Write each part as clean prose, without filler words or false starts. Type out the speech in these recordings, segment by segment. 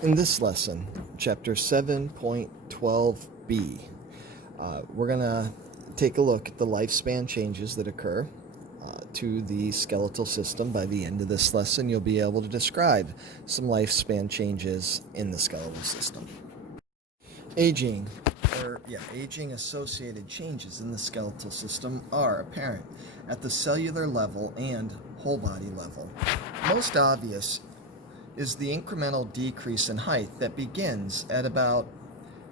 In this lesson, chapter 7.12b, we're going to take a look at the lifespan changes that occur to the skeletal system. By the end of this lesson, you'll be able to describe some lifespan changes in the skeletal system. Aging associated changes in the skeletal system are apparent at the cellular level and whole body level. Most obvious is the incremental decrease in height that begins at about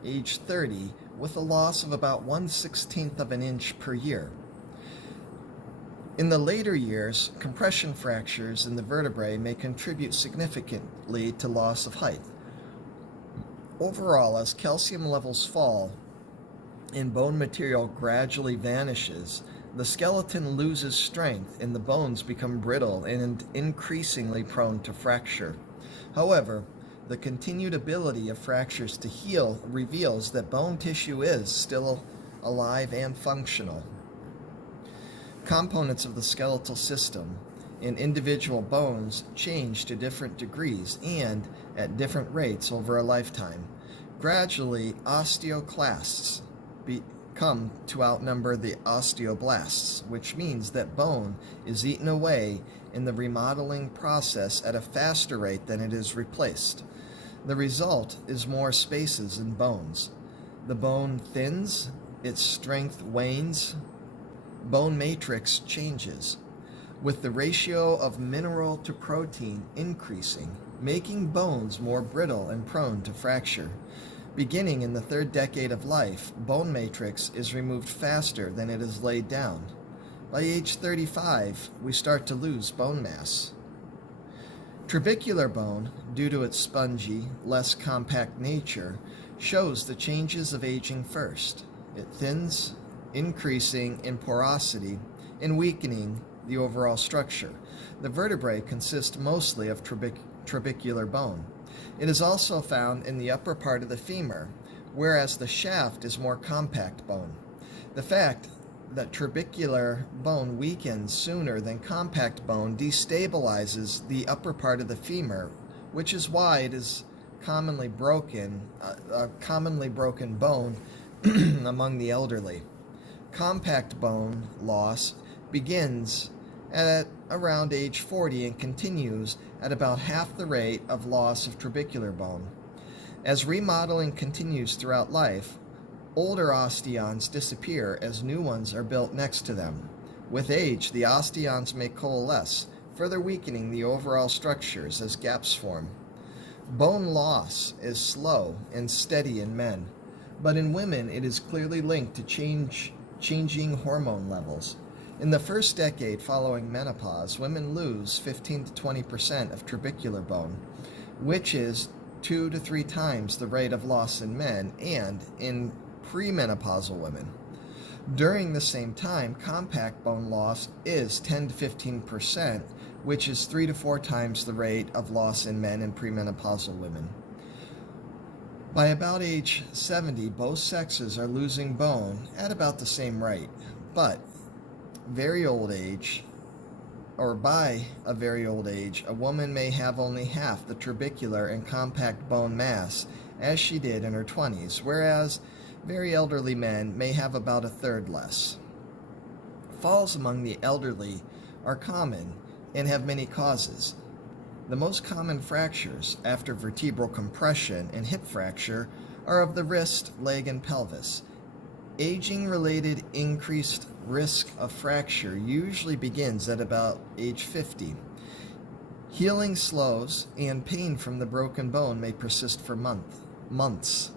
age 30 with a loss of about 1/16 of an inch per year. In the later years, compression fractures in the vertebrae may contribute significantly to loss of height. Overall, as calcium levels fall and bone material gradually vanishes, the skeleton loses strength and the bones become brittle and increasingly prone to fracture. However, the continued ability of fractures to heal reveals that bone tissue is still alive and functional. Components of the skeletal system and individual bones change to different degrees and at different rates over a lifetime. Gradually, osteoclasts come to outnumber the osteoblasts, which means that bone is eaten away in the remodeling process at a faster rate than it is replaced. The result is more spaces in bones. The bone thins, its strength wanes, bone matrix changes, with the ratio of mineral to protein increasing, making bones more brittle and prone to fracture. Beginning in the third decade of life, bone matrix is removed faster than it is laid down. By age 35, we start to lose bone mass. Trabecular bone, due to its spongy, less compact nature, shows the changes of aging first. It thins, increasing in porosity and weakening the overall structure. The vertebrae consist mostly of trabecular bone. It is also found in the upper part of the femur, whereas the shaft is more compact bone. The fact that trabecular bone weakens sooner than compact bone destabilizes the upper part of the femur, which is why it is commonly broken bone among the elderly. Compact bone loss begins at around age 40 and continues at about half the rate of loss of trabecular bone. As remodeling continues throughout life, older osteons disappear as new ones are built next to them. With age, the osteons may coalesce, further weakening the overall structures as gaps form. Bone loss is slow and steady in men, but in women it is clearly linked to changing hormone levels. In the first decade following menopause, women lose 15 to 20% of trabecular bone, which is 2 to 3 times the rate of loss in men and in premenopausal women. During the same time, compact bone loss is 10 to 15%, which is 3 to 4 times the rate of loss in men and premenopausal women. By about age 70, both sexes are losing bone at about the same rate, but by a very old age, a woman may have only half the trabecular and compact bone mass as she did in her 20s, whereas very elderly men may have about a third less. Falls among the elderly are common and have many causes. The most common fractures after vertebral compression and hip fracture are of the wrist, leg, and pelvis. Aging-related increased risk of fracture usually begins at about age 50. Healing slows, and pain from the broken bone may persist for months.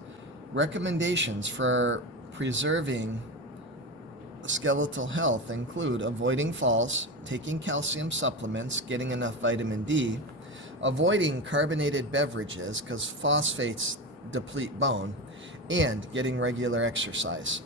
Recommendations for preserving skeletal health include avoiding falls, taking calcium supplements, getting enough vitamin D, avoiding carbonated beverages because phosphates deplete bone, and getting regular exercise.